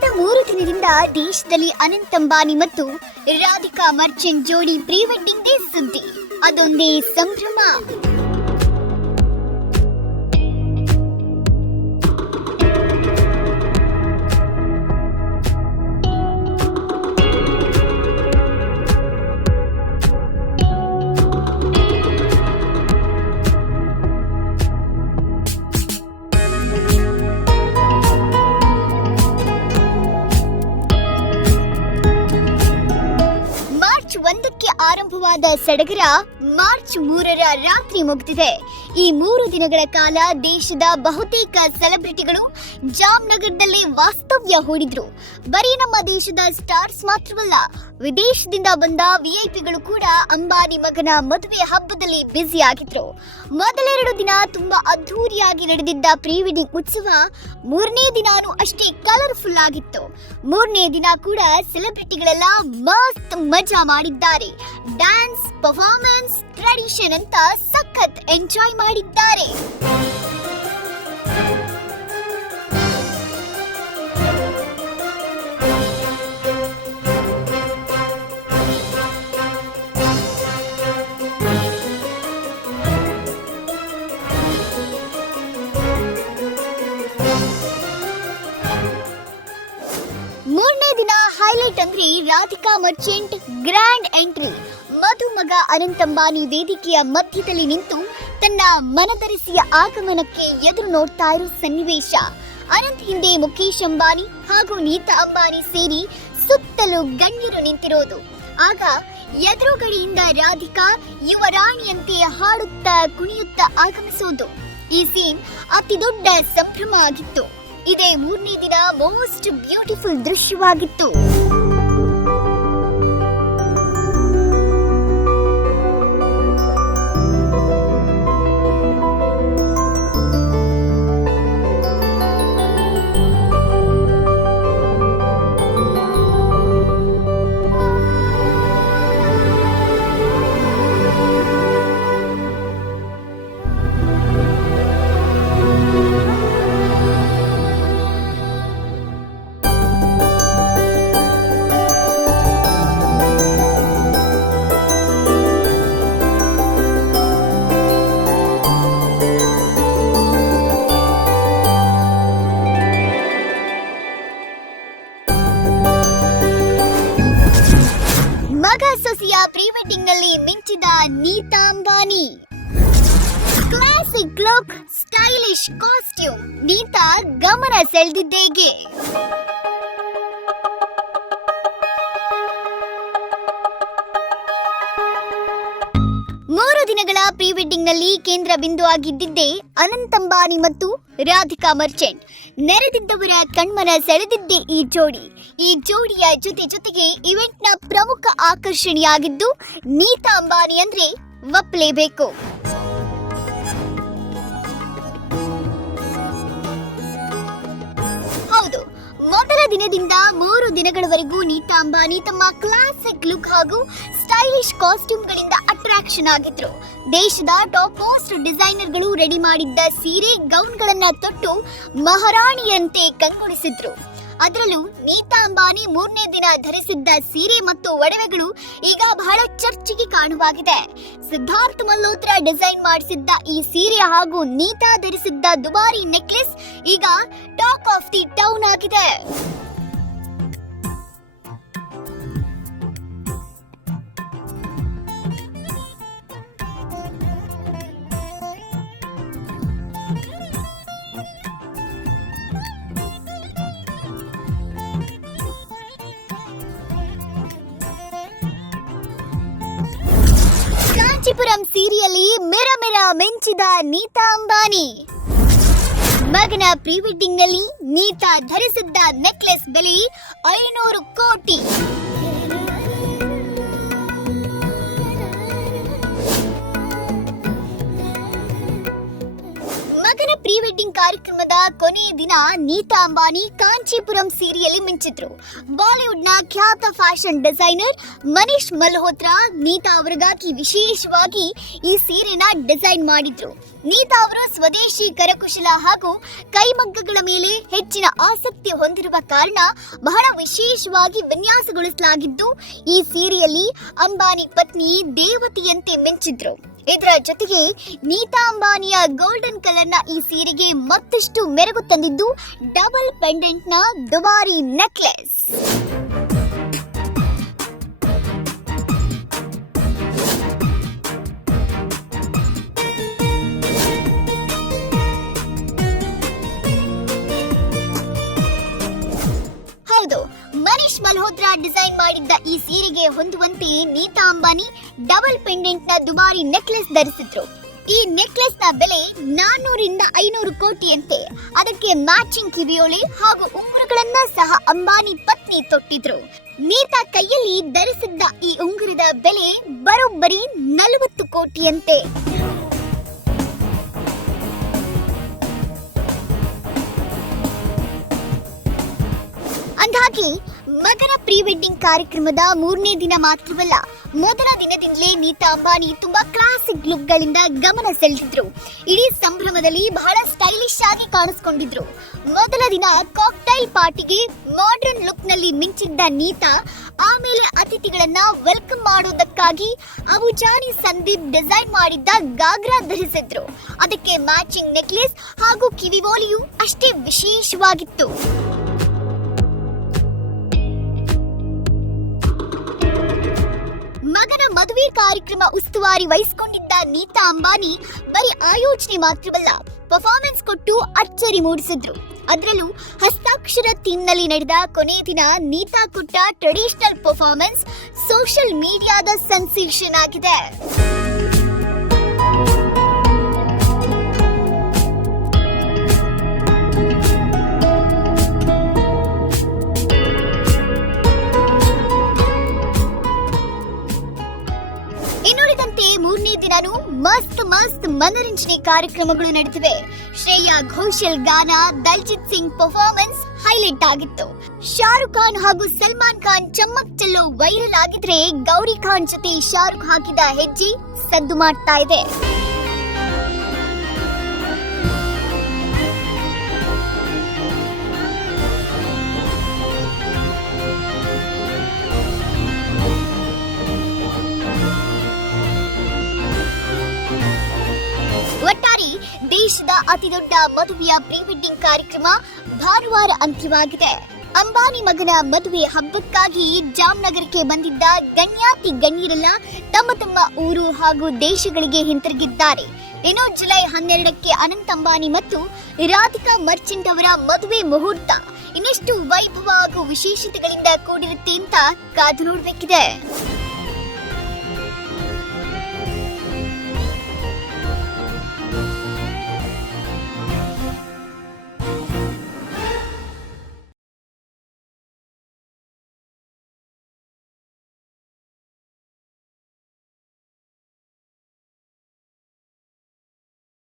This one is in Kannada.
ಕಳೆದ ಮೂರು ದಿನದಿಂದ ದೇಶದಲ್ಲಿ ಅನಂತ್ ಅಂಬಾನಿ ಮತ್ತು ರಾಧಿಕಾ ಮರ್ಚೆಂಟ್ ಜೋಡಿ ಪ್ರೀ ವೆಡ್ಡಿಂಗ್ ಸುದ್ದಿ. ಅದೊಂದೇ ಸಂಭ್ರಮ. ಒಂದಕ್ಕೆ ಆರಂಭವಾದ ಸಡಗರ ಮಾರ್ಚ್ ಮೂರರ ರಾತ್ರಿ ಮುಗಿದಿದೆ. ಈ ಮೂರು ದಿನಗಳ ಕಾಲ ದೇಶದ ಬಹುತೇಕ ಸೆಲೆಬ್ರಿಟಿಗಳು ಜಾಮ್ನಗರದಲ್ಲಿ ವಾಸ್ತವ್ಯ ಹೂಡಿದ್ರು. ಬರೀ ನಮ್ಮ ದೇಶದ ಸ್ಟಾರ್ಸ್ ಮಾತ್ರವಲ್ಲ, ವಿದೇಶದಿಂದ ಬಂದ ವಿಐಪಿಗಳು ಕೂಡ ಅಂಬಾನಿ ಮಗನ ಮದುವೆ ಹಬ್ಬದಲ್ಲಿ ಬ್ಯುಸಿ ಆಗಿದ್ರು. ಮೊದಲೆರಡು ದಿನ ತುಂಬಾ ಅದ್ಧೂರಿಯಾಗಿ ನಡೆದಿದ್ದ ಪ್ರೀ ವೆಡ್ಡಿಂಗ್ ಉತ್ಸವ ಮೂರನೇ ದಿನಾನು ಅಷ್ಟೇ ಕಲರ್ಫುಲ್ ಆಗಿತ್ತು. ಮೂರನೇ ದಿನ ಕೂಡ ಸೆಲೆಬ್ರಿಟಿಗಳೆಲ್ಲ ಮಸ್ತ್ ಮಜಾ ಮಾಡಿದ್ದಾರೆ. ಡ್ಯಾನ್ಸ್ ಪರ್ಫಾರ್ಮೆನ್ಸ್ ಟ್ರೆಡಿಷನ್ ಅಂತ ಸಖತ್ ಎಂಜಾಯ್ ಮಾಡಿದ್ದಾರೆ. ಮರ್ಚೆಂಟ್ ಗ್ರ್ಯಾಂಡ್ ಎಂಟ್ರಿ ಮಧುಮಗ ಅನಂತ ಅಂಬಾನಿ ವೇದಿಕೆಯ ಮಧ್ಯದಲ್ಲಿ ನಿಂತು ತನ್ನ ಮನದರಿಸಿಯ ಆಗಮನಕ್ಕೆ ಎದುರು ನೋಡ್ತಾ ಇರೋ ಸನ್ನಿವೇಶ. ಅನಂತ್ ಹಿಂದೆ ಮುಖೇಶ್ ಅಂಬಾನಿ ಹಾಗೂ ನೀತಾ ಅಂಬಾನಿ ಸೇರಿ ಸುತ್ತಲೂ ಗಣ್ಯರು ನಿಂತಿರೋದು. ಆಗ ಎದುರುಗಡೆಯಿಂದ ರಾಧಿಕಾ ಯುವರಾಣಿಯಂತೆ ಹಾಡುತ್ತಾ ಕುಣಿಯುತ್ತಾ ಆಗಮಿಸೋದು. ಈ ಸೀನ್ ಅತಿ ದೊಡ್ಡ ಸಂಭ್ರಮ ಆಗಿತ್ತು. ಇದೇ ಮೂರನೇ ದಿನ ಮೋಸ್ಟ್ ಬ್ಯೂಟಿಫುಲ್ ದೃಶ್ಯವಾಗಿತ್ತು. ಪ್ರೀ ವೆಡ್ಡಿಂಗ್ನಲ್ಲಿ ಮಿಂಚಿದ Nita Ambani. Classic look stylish costume Nita ಗಮನ ಸೆಳೆದಿದ್ದೇಗೆ ದಿನಗಳ ಪ್ರೀ ವೆಡ್ಡಿಂಗ್ನಲ್ಲಿ ಕೇಂದ್ರ ಬಿಂದು ಆಗಿದ್ದಿದ್ದೇ ಅನಂತ್ ಅಂಬಾನಿ ಮತ್ತು ರಾಧಿಕಾ ಮರ್ಚೆಂಟ್. ನೆರೆದಿದ್ದವರ ಕಣ್ಮನ ಸೆಳೆದಿದ್ದೇ ಈ ಜೋಡಿ. ಈ ಜೋಡಿಯ ಜೊತೆ ಜೊತೆಗೆ ಇವೆಂಟ್ನ ಪ್ರಮುಖ ಆಕರ್ಷಣೆಯಾಗಿದ್ದು, ನೀತಾ ಅಂಬಾನಿ ಅಂದ್ರೆ ಒಪ್ಪಲೇಬೇಕು ದಿನದಿಂದ ಮೂರು ದಿನಗಳವರೆಗೂ ನೀತಾ ಅಂಬಾನಿ ತಮ್ಮ ಕ್ಲಾಸಿಕ್ ಲುಕ್ ಹಾಗೂ ಸ್ಟೈಲಿಶ್ ಕಾಸ್ಟ್ಯೂಮ್ಗಳಿಂದ ಅಟ್ರಾಕ್ಷನ್ ಆಗಿದ್ರು. ದೇಶದ ಟಾಪ್ ಮೋಸ್ಟ್ ಡಿಸೈನರ್ಗಳು ರೆಡಿ ಮಾಡಿದ್ದ ಸೀರೆ ಗೌನ್ಗಳನ್ನ ತೊಟ್ಟು ಮಹಾರಾಣಿಯಂತೆ ಕಂಗೊಳಿಸಿದ್ರು. ಅದರಲ್ಲೂ ನೀತಾ ಅಂಬಾನಿ ಮೂರನೇ ದಿನ ಧರಿಸಿದ್ದ ಸೀರೆ ಮತ್ತು ಒಡವೆಗಳು ಈಗ ಬಹಳ ಚರ್ಚೆಗೆ ಕಾಣುವಾಗಿದೆ ಸಿದ್ಧಾರ್ಥ್ ಮಲ್ಹೋತ್ರ ಡಿಸೈನ್ ಮಾಡಿಸಿದ್ದ ಈ ಸೀರೆ ಹಾಗೂ ನೀತಾ ಧರಿಸಿದ್ದ ದುಬಾರಿ ನೆಕ್ಲೆಸ್ ಈಗ ಟಾಕ್ ಆಫ್ ದಿ ಟೌನ್ ಆಗಿದೆ. ಕಾಂಚೀಪುರಂ ಸೀರಿಯಲಿ ಮೆರ ಮೆರ ಮೆಂಚಿದ ನೀತಾ ಅಂಬಾನಿ. ಮಗನ ಪ್ರೀ ವೆಡ್ಡಿಂಗ್ನಲ್ಲಿ ನೀತಾ ಧರಿಸಿದ್ದ ನೆಕ್ಲೆಸ್ ಬೆಲೆ ಐನೂರು ಕೋಟಿ. ಮಗನ ಪ್ರೀ ವೆಡ್ಡಿಂಗ್ ಕಾರ್ಯಕ್ರಮದ ಕೊನೆಯ ದಿನ ನೀತಾ ಅಂಬಾನಿ ಕಾಂಚೀಪುರಂ ಸೀರೆಯಲ್ಲಿ ಮಿಂಚಿದ್ರು. ಬಾಲಿವುಡ್ನ ಖ್ಯಾತ ಫ್ಯಾಷನ್ ಡಿಸೈನರ್ ಮನೀಶ್ ಮಲ್ಹೋತ್ರಾ, ನೀತಾ ಅವರಿಗಾಗಿ ವಿಶೇಷವಾಗಿ ಈ ಸೀರೆನ ಡಿಸೈನ್ ಮಾಡಿದ್ರು. ನೀತಾ ಅವರು ಸ್ವದೇಶಿ ಕರಕುಶಲ ಹಾಗೂ ಕೈಮಗ್ಗಗಳ ಮೇಲೆ ಹೆಚ್ಚಿನ ಆಸಕ್ತಿ ಹೊಂದಿರುವ ಕಾರಣ ಬಹಳ ವಿಶೇಷವಾಗಿ ವಿನ್ಯಾಸಗೊಳಿಸಲಾಗಿದ್ದು, ಈ ಸೀರೆಯಲ್ಲಿ ಅಂಬಾನಿ ಪತ್ನಿ ದೇವತೆಯಂತೆ ಮಿಂಚಿದ್ರು. ಇದರ ಜೊತೆಗೆ ನೀತಾ ಅಂಬಾನಿಯ ಗೋಲ್ಡನ್ ಕಲರ್ನ ಈ ಸೀರೆಗೆ ಮತ್ತಷ್ಟು ಮೆರಗು ತಂದಿದ್ದು ಡಬಲ್ ಪೆಂಡೆಂಟ್ನ ದುಬಾರಿ ನೆಕ್ಲೆಸ್ ಮನೀಶ್ ಮಲ್ಹೋತ್ರಾ ಡಿಸೈನ್ ಮಾಡಿದ್ದ ಈ ಸೀರೆಗೆ ಹೊಂದುವಂತೆ ನೀತಾ ಅಂಬಾನಿ ಡಬಲ್ ಪೆಂಡೆಂಟ್ನ ದುಬಾರಿ ನೆಕ್ಲೆಸ್ ಧರಿಸಿದ್ರು. ಈ ನೆಕ್ಲೆಸ್ನ ಬೆಲೆ ನಾನ್ನೂರಿಂದ ಐನೂರು ಕೋಟಿಯಂತೆ. ಅದಕ್ಕೆ ಮ್ಯಾಚಿಂಗ್ ಕಿವಿಯೋಲೆ ಹಾಗೂ ಉಂಗುರಗಳನ್ನ ಸಹ ಅಂಬಾನಿ ಪತ್ನಿ ತೊಟ್ಟಿದ್ರು. ನೀತಾ ಕೈಯಲ್ಲಿ ಧರಿಸಿದ್ದ ಈ ಉಂಗುರದ ಬೆಲೆ ಬರೋಬ್ಬರಿ ನಲವತ್ತು ಕೋಟಿಯಂತೆ. ಅಂದಾಗೆ ಮಗನ ಪ್ರೀ ವೆಡ್ಡಿಂಗ್ ಕಾರ್ಯಕ್ರಮದ ಮೂರನೇ ದಿನ ಮಾತ್ರವಲ್ಲ, ಮೊದಲ ದಿನದಿಂದಲೇ ನೀತಾ ಅಂಬಾನಿ ತುಂಬಾ ಕ್ಲಾಸಿಕ್ ಲುಕ್ ಗಳಿಂದ ಗಮನ ಸೆಳೆದಿದ್ರು. ಇಡೀ ಸಂಭ್ರಮದಲ್ಲಿ ಬಹಳ ಸ್ಟೈಲಿಶ್ ಆಗಿ ಕಾಣಿಸ್ಕೊಂಡಿದ್ರು. ಮೊದಲ ದಿನ ಕಾಕ್ಟೈಲ್ ಪಾರ್ಟಿಗೆ ಮಾಡರ್ನ್ ಲುಕ್ನಲ್ಲಿ ಮಿಂಚಿದ್ದ ನೀತಾ, ಆಮೇಲೆ ಅತಿಥಿಗಳನ್ನ ವೆಲ್ಕಮ್ ಮಾಡೋದಕ್ಕಾಗಿ ಅಬುಜಾನಿ ಸಂದೀಪ್ ಡಿಸೈನ್ ಮಾಡಿದ್ದ ಗಾಗ್ರಾ ಧರಿಸಿದ್ರು. ಅದಕ್ಕೆ ಮ್ಯಾಚಿಂಗ್ ನೆಕ್ಲೆಸ್ ಹಾಗೂ ಕಿವಿವೋಲಿಯು ಅಷ್ಟೇ ವಿಶೇಷವಾಗಿತ್ತು. ಮದುವೆ ಕಾರ್ಯಕ್ರಮ ಉಸ್ತುವಾರಿ ವಹಿಸಿಕೊಂಡಿದ್ದ ನೀತಾ ಅಂಬಾನಿ ಬರೀ ಆಯೋಜನೆ ಮಾತ್ರವಲ್ಲ ಪರ್ಫಾರ್ಮೆನ್ಸ್ ಕೊಟ್ಟು ಅಚ್ಚರಿ ಮೂಡಿಸಿದ್ರು. ಅದರಲ್ಲೂ ಹಸ್ತಾಕ್ಷರ ಥೀಮ್ನಲ್ಲಿ ನಡೆದ ಕೊನೆ ದಿನ ನೀತಾ ಕೊಟ್ಟ ಟ್ರೆಡಿಷನಲ್ ಪರ್ಫಾರ್ಮೆನ್ಸ್ ಸೋಷಿಯಲ್ ಮೀಡಿಯಾದ ಸೆನ್ಸೇಷನ್ ಆಗಿದೆ. ಇನ್ನುಳಿದಂತೆ ಮೂರನೇ ದಿನಾನು ಮಸ್ತ್ ಮಸ್ತ್ ಮನರಂಜನೆ ಕಾರ್ಯಕ್ರಮಗಳು ನಡೆದಿವೆ ಶ್ರೇಯಾ ಘೋಷಲ್ ಗಾನ, ದಲ್ಜಿತ್ ಸಿಂಗ್ ಪರ್ಫಾರ್ಮೆನ್ಸ್ ಹೈಲೈಟ್ ಆಗಿತ್ತು. ಶಾರುಖ್ ಖಾನ್ ಹಾಗೂ ಸಲ್ಮಾನ್ ಖಾನ್ ಚಮ್ಮಕ್ ಚೆಲ್ಲೋ ವೈರಲ್ ಆಗಿದ್ರೆ ಗೌರಿ ಖಾನ್ ಜೊತೆ ಶಾರುಖ್ ಹಾಕಿದ ಹೆಜ್ಜೆ ಸದ್ದು ಮಾಡ್ತಾ ಇದೆ. ಒಟ್ಟಾರೆ ದೇಶದ ಅತಿದೊಡ್ಡ ಮದುವೆಯ ಪ್ರೀ ವೆಡ್ಡಿಂಗ್ ಕಾರ್ಯಕ್ರಮ ಭಾನುವಾರ ಅಂತ್ಯವಾಗಿದೆ. ಅಂಬಾನಿ ಮಗನ ಮದುವೆ ಹಬ್ಬಕ್ಕಾಗಿ ಜಾಮ್ನಗರಕ್ಕೆ ಬಂದಿದ್ದ ಗಣ್ಯಾತಿ ಗಣ್ಯರೆಲ್ಲ ತಮ್ಮ ತಮ್ಮ ಊರು ಹಾಗೂ ದೇಶಗಳಿಗೆ ಹಿಂತಿರುಗಿದ್ದಾರೆ. ಇನ್ನು ಜುಲೈ ಹನ್ನೆರಡಕ್ಕೆ ಅನಂತ ಅಂಬಾನಿ ಮತ್ತು ರಾಧಿಕಾ ಮರ್ಚೆಂಟ್ ಅವರ ಮದುವೆ ಮುಹೂರ್ತ. ಇನ್ನಷ್ಟು ವೈಭವ ಹಾಗೂ ವಿಶೇಷತೆಗಳಿಂದ ಕೂಡಿರುತ್ತೆ ಅಂತ ಕಾದು ನೋಡಬೇಕಿದೆ.